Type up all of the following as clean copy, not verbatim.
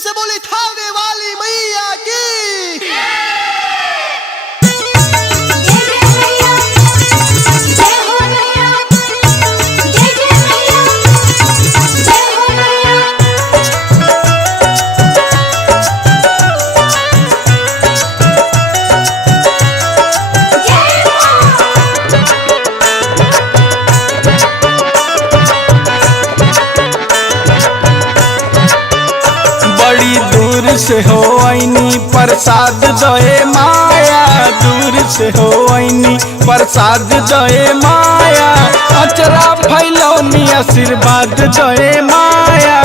से बोली थावे वाली मैया की। बड़ी दूर से हो आईनी प्रसाद दए माया, दूर से हो आईनी प्रसाद दए माया। अचरा फैलौनी आशीर्वाद दए माया,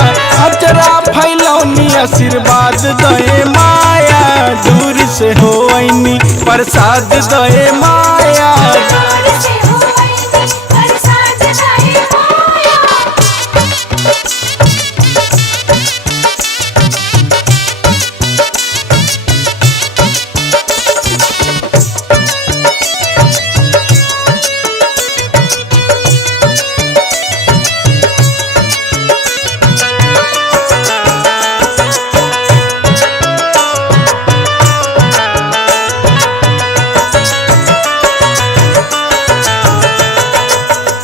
अचरा फैलौनी आशीर्वाद दए माया। दूर से हो आईनी प्रसाद दए माया।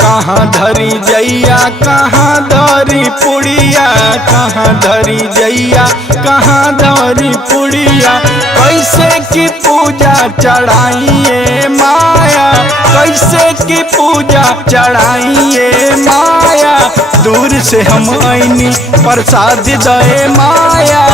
कहाँ धरी जैया कहाँ धरी पुड़िया, कहाँ धरी जैया कहाँ धरी पुड़िया। कैसे की पूजा चढ़ाइए माया, कैसे की पूजा चढ़ाइए माया। दूर से हम आईनी प्रसाद दए माया।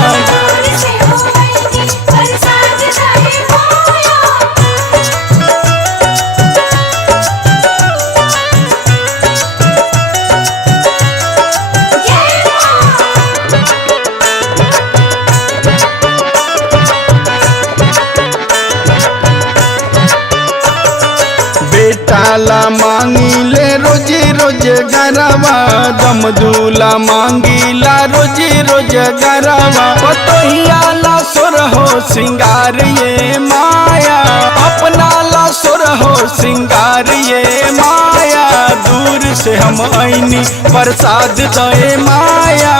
बेटाला मांगीले रोजी रोज गरवा, दमदूला मांगीला रोजी रोज गरवा। पतोहिया ला सुर हो सिंगार ये माया, अपना ला सुर हो सिंगार ये माया। दूर से हम आईनी प्रसाद दए माया।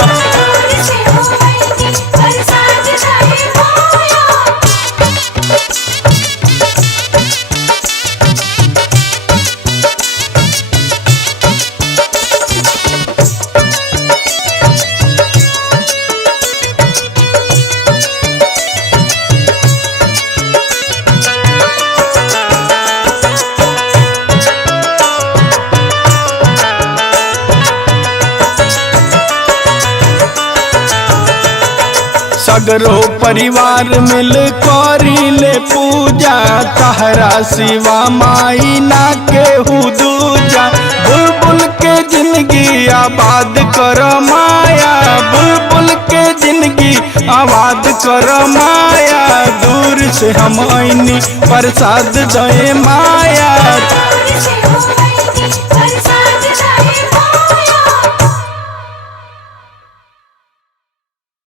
सगरो परिवार मिल करीले पूजा, तहरा सिवा माई ना केहू दूजा। बुलबुल के जिंदगी आबाद कर माया, बुलबुल के जिंदगी आबाद कर माया। दूर से हम आईनी प्रसाद दए माया।